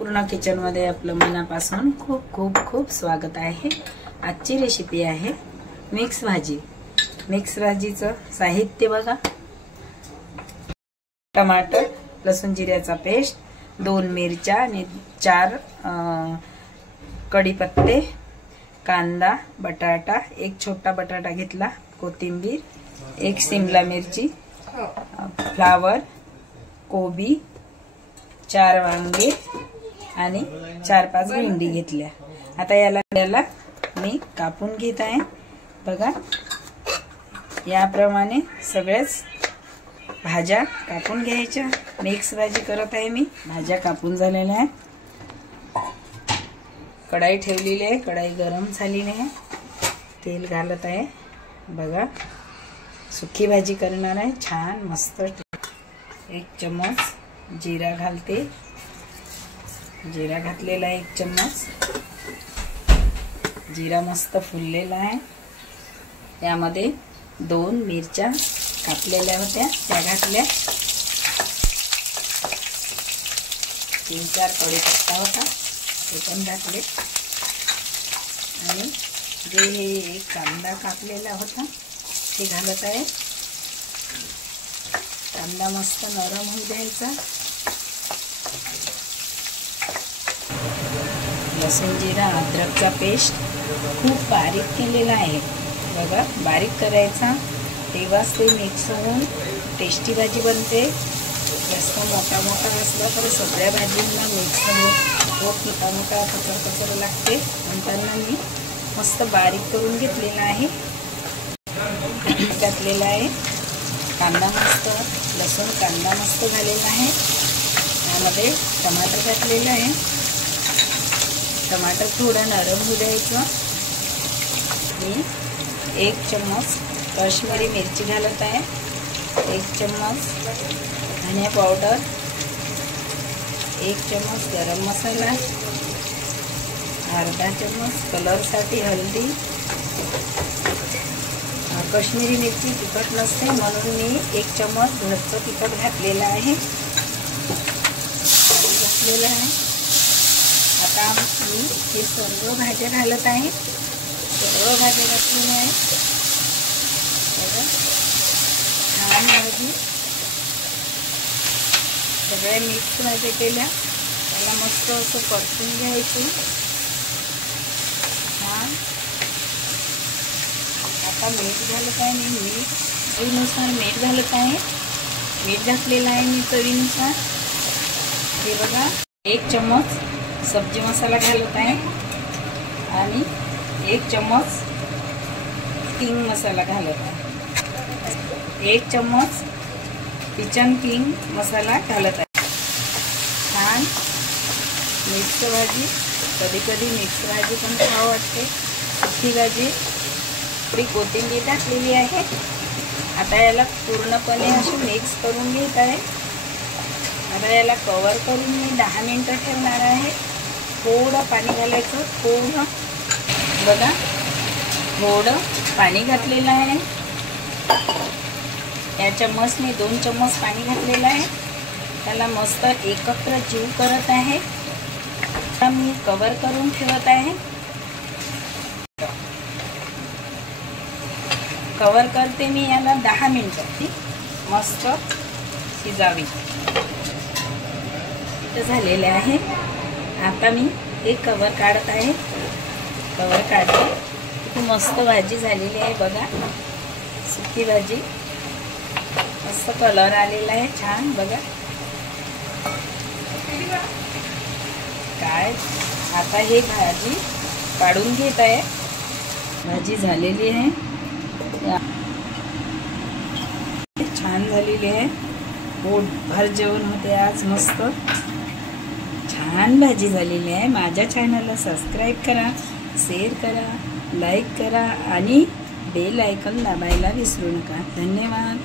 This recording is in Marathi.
पूर्ण किचन मध्ये आपलं मनापासून खूप खूप खूप स्वागत आहे। आजची रेसिपी आहे मिक्स भाजी। मिक्स भाजीचं साहित्य बघा, टमाटर, लसूण जिऱ्याचा पेस्ट, 2 मिरच्या आणि 4 कढीपत्ते, कांदा, बटाटा, 1 छोटा बटाटा घेतला, कोथिंबीर, 1 शिमला मिरची, फ्लावर, कोबी, 4 वांगे आणि 4-5 भेंडी घेतल्या। आता याला मी कापून घेत आहे। बघा, याप्रमाणे सगळेच भाज्या कापून घ्यायच्या। मिक्स भाजी करत आहे मी। भाज्या कापून झालेल्या आहे। कढाई ठेवलेली आहे, कढाई गरम झालेली आहे, तेल घालत आहे। बघा, सुकी भाजी करणार आहे, छान मस्त। 1 चम्मच जीरा घालते, जीरा घातलेला आहे 1 चम्मच। जीरा मस्त फुललेला आहे। यामध्ये 2 मिरच्या कापलेल्या होत्या त्या घातल्या, 3-4 कढीपत्ता होता ते पण घातले, आणि जे हे 1 कांदा कापलेला होता ते घालत आहे। कांदा मस्त नरम होऊ द्यायचा। लसूण जिरा अद्रकचा पेस्ट खूप बारीक केलेला आहे। बघा, बारीक करायचा, तेव्हाच ते मिक्स होऊन टेस्टी भाजी बनते। जास्त मोठा असला तर सगळ्या भाजींना मिक्स होत मोठा कचर लागते। म्हणताना मी मस्त बारीक करून घेतलेला आहे। घातलेला आहे कांदा, मस्त लसूण कांदा मस्त झालेला आहे। यामध्ये टमाटर घातलेलं आहे। टमाटर थोडं नरम होऊ द्यायचं। मी 1 चम्मच काश्मीरी मिरची घालत आहे, 1 चम्मच धनिया पावडर, 1 चम्मच गरम मसाला, अर्धा चम्मच कलरसाठी हळदी। काश्मीरी मिरची तिखट नसते म्हणून मी 1 चम्मच घरचं तिखट घातलेलं आहे, घातलेलं आहे। आता मी हे सर्व भाज्या घालत आहे, सर्व भाज्या घातलेल्या आहे। छान भाजी सगळ्या मिक्स भाज्या केल्या, त्याला मस्त असं परतून घ्यायचं छान। आता मीठ घालत आहे मी, चवीनुसार मीठ घालत आहे। मीठ घातलेलं आहे मी चवीनुसार। हे बघा, 1 चम्मच सब्जी मसाला घालत आहे आणि 1 चम्मच किंग मसाला घालत आहे, 1 चम्मच किचन किंग मसाला घालत आहे। छान मिक्स भाजी, कधी मिक्स भाजी पण खावं वाटते। सुकी भाजी, थोडी कोथिंबीर टाकलेली आहे। आता याला पूर्णपणे असे मिक्स करून घेत आहे। आता याला कवर करून मी 10 मिनिटं ठेवणार आहे। थोडं पाणी घालायचं, थोडं बघा, थोडं पाणी घातलेलं आहे। या चम्मचने 2 चम्मच पाणी घातलेलं आहे। त्याला मस्त एकत्र जीव करत आहे। आता मी कवर करून ठेवत आहे। कवर करते मी याला 10 मिनिटं, ती मस्त शिजावी। झालेले आहे। आता मी एक कवर काढत आहे, कवर काढते। खूप मस्त भाजी झालेली आहे। बघा, सुकी भाजी, मस्त कलर आलेला आहे छान। बघा काय, आता हे भाजी काढून घेत आहे। भाजी झालेली आहे, छान झालेली आहे। पोटभर जेवण होते आज, मस्त छान भाजी झालेली आहे। माझ्या चॅनलला सबस्क्राईब करा, शेअर करा, लाईक करा आणि बेल आयकॉन दाबायला विसरू नका। धन्यवाद।